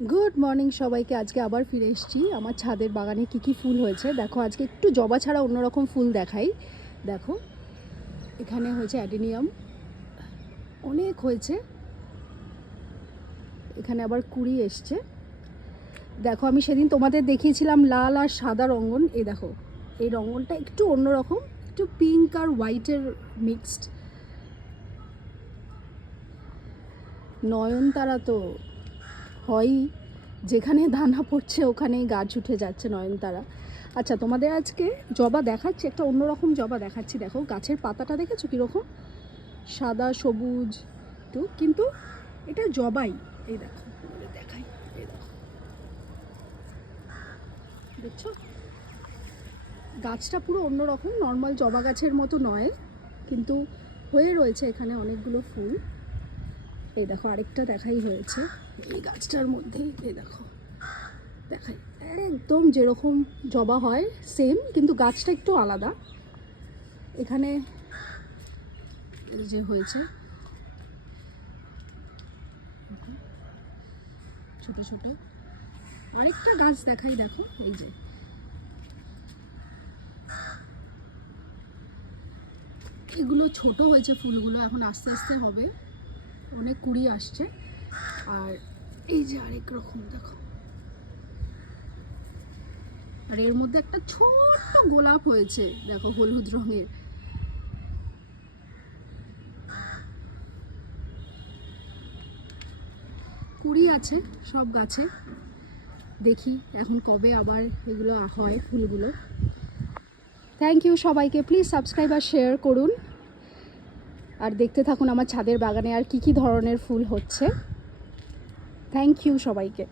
Good morning সবাইকে। আজকে আবার ফিরে এসেছি আমার ছাদের বাগানে কি কি ফুল হয়েছে দেখো। আজকে একটু জবা ছাড়া অন্যরকম ফুল দেখাই। দেখো এখানে হয়েছে অ্যাডেনিয়াম, অনেক হয়েছে। এখানে আবার কুড়ি এসছে। দেখো আমি সেদিন তোমাদের দেখিয়েছিলাম লাল আর সাদা রঙ্গন, এই দেখো এই রঙ্গনটা একটু অন্যরকম, একটু পিঙ্ক আর হোয়াইটের মিক্সড। নয়নতারা তো হয়ই, যেখানে দানা পড়ছে ওখানেই গাছ উঠে যাচ্ছে নয়নতারা। আচ্ছা তোমাদের আজকে জবা দেখাচ্ছি, একটা অন্যরকম জবা দেখাচ্ছি। দেখো গাছের পাতাটা দেখেছো কীরকম সাদা সবুজ একটু, কিন্তু এটা জবাই। এই দেখো দেখাই, এই দেখো দেখছো গাছটা পুরো অন্যরকম, নর্মাল জবা গাছের মতো নয়, কিন্তু হয়ে রয়েছে এখানে অনেকগুলো ফুল। এই দেখো আরেকটা দেখাই হয়েছে এই গাছটার মধ্যেই, এই দেখো দেখাই একদম যেরকম জবা হয় সেম, কিন্তু গাছটা একটু আলাদা। এখানে যে হয়েছে ছোট ছোট আরেকটা গাছ দেখাই, দেখো এই যে এগুলো ছোট হয়েছে ফুলগুলো, এখন আস্তে আস্তে হবে, অনেক কুড়ি আসছে। আর এই যে আরেক রকম দেখো, আর এর মধ্যে একটা ছোট্ট গোলাপ হয়েছে দেখো হলুদ রঙের। কুড়ি আছে সব গাছে, দেখি এখন কবে আবার এগুলো হয় ফুলগুলো। থ্যাংক ইউ সবাইকে, প্লিজ সাবস্ক্রাইব আর শেয়ার করুন, আর দেখতে থাকুন আমার ছাদের বাগানে আর কি কি ধরনের ফুল হচ্ছে। থ্যাংক ইউ সবাইকে।